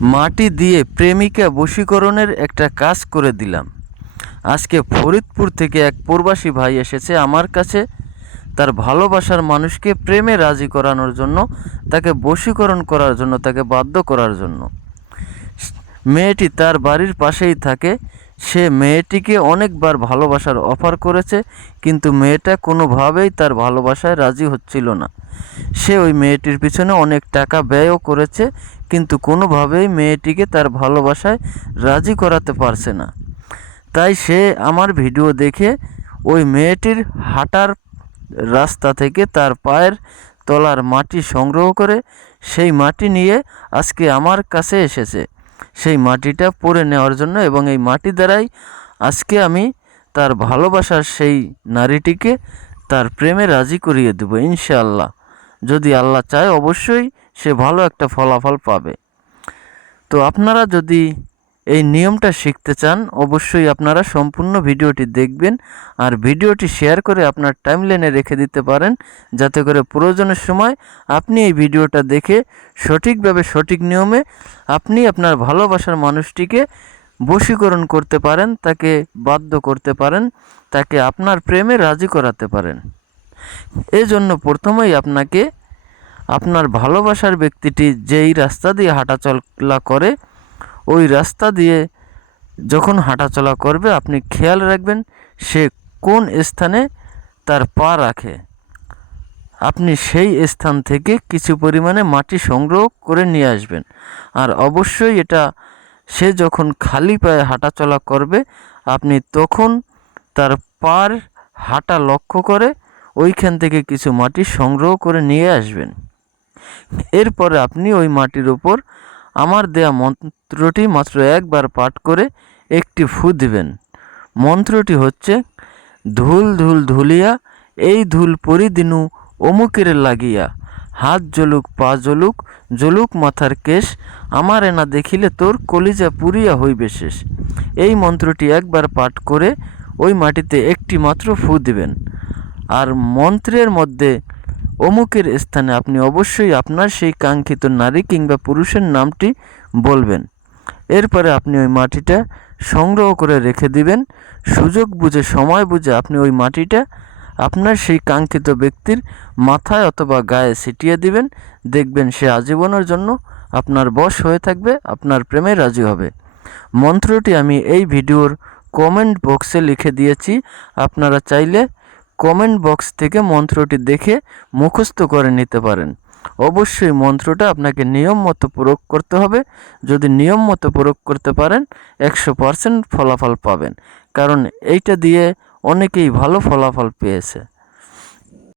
মাটি দিয়ে প্রেমিকা বশীকরণের একটা কাজ করে দিলাম। আজকে ফরিদপুর থেকে এক প্রবাসী ভাই এসেছে আমার কাছে তার ভালোবাসার মানুষকে প্রেমে রাজি করানোর জন্য, তাকে বশীকরণ করার জন্য, তাকে বাধ্য করার জন্য। মেয়েটি তার বাড়ির পাশেই থাকে। সে মেয়েটিকে অনেকবার ভালোবাসার অফার করেছে, কিন্তু মেয়েটা কোনোভাবেই তার ভালোবাসায় রাজি হচ্ছিল না। সে ওই মেয়েটির পিছনে অনেক টাকা ব্যয়ও করেছে, কিন্তু কোনোভাবেই মেয়েটিকে তার ভালোবাসায় রাজি করাতে পারছে না। তাই সে আমার ভিডিও দেখে ওই মেয়েটির হাঁটার রাস্তা থেকে তার পায়ের তলার মাটি সংগ্রহ করে সেই মাটি নিয়ে আজকে আমার কাছে এসেছে সেই মাটিটা পরে নেওয়ার জন্য, এবং এই মাটি দ্বারাই আজকে আমি তার ভালোবাসার সেই নারীটিকে তার প্রেমে রাজি করিয়ে দেব ইনশাআল্লাহ। যদি আল্লাহ চায় অবশ্যই সে ভালো একটা ফলাফল পাবে। তো আপনারা যদি এই নিয়মটা শিখতে চান অবশ্যই আপনারা সম্পূর্ণ ভিডিওটি দেখবেন, আর ভিডিওটি শেয়ার করে আপনার টাইমলাইনে রেখে দিতে পারেন, যাতে করে প্রয়োজনের সময় আপনি এই ভিডিওটা দেখে সঠিকভাবে সঠিক নিয়মে আপনি আপনার ভালোবাসার মানুষটিকে বশীকরণ করতে পারেন, তাকে বাধ্য করতে পারেন, তাকে আপনার প্রেমে রাজি করাতে পারেন। এজন্য প্রথমেই আপনাকে আপনার ভালোবাসার ব্যক্তিটি যেই রাস্তা দিয়ে হাঁটাচলা করে ওই রাস্তা দিয়ে যখন হাঁটাচলা করবে আপনি খেয়াল রাখবেন সে কোন স্থানে তার পা রাখে। আপনি সেই স্থান থেকে কিছু পরিমাণে মাটি সংগ্রহ করে নিয়ে আসবেন। আর অবশ্যই এটা সে যখন খালি পায়ে হাঁটাচলা করবে আপনি তখন তার পার হাঁটা লক্ষ্য করে ওইখান থেকে কিছু মাটি সংগ্রহ করে নিয়ে আসবেন। এরপরে আপনি ওই মাটির উপর আমার দেয়া মন্ত্রটি মাত্র একবার পাঠ করে একটি ফু দিবেন। মন্ত্রটি হচ্ছে, ধুল ধুল ধুলিয়া এই ধুল পরিদিনু অমুকের লাগিয়া, হাত জ্বলুক পা জ্বলুক জ্বলুক মাথার কেশ, আমার এনা দেখিলে তোর কলিজা পুরিয়া হইবে শেষ। এই মন্ত্রটি একবার পাঠ করে ওই মাটিতে একটি মাত্র ফু দিবেন। আর মন্ত্রের মধ্যে অমুকের স্থানে আপনি অবশ্যই আপনার সেই কাঙ্ক্ষিত নারী কিংবা পুরুষের নামটি বলবেন। এরপরে আপনি ওই মাটিটা সংগ্রহ করে রেখে দিবেন। সুযোগ বুঝে সময় বুঝে আপনি ওই মাটিটা আপনার সেই কাঙ্ক্ষিত ব্যক্তির মাথায় অথবা গায়ে ছিটিয়ে দিবেন। দেখবেন সে আজীবনের জন্য আপনার বশ হয়ে থাকবে, আপনার প্রেমে রাজি হবে। মন্ত্রটি আমি এই ভিডিওর কমেন্ট বক্সে লিখে দিয়েছি, আপনারা চাইলে কমেন্ট বক্স থেকে মন্ত্রটি দেখে মুখস্থ করে নিতে পারেন। অবশ্যই মন্ত্রটা আপনাকে নিয়ম মতো প্রয়োগ করতে হবে। যদি নিয়ম মতো প্রয়োগ করতে পারেন 100% ফলাফল পাবেন, কারণ এইটা দিয়ে অনেকেই ভালো ফলাফল পেয়েছে।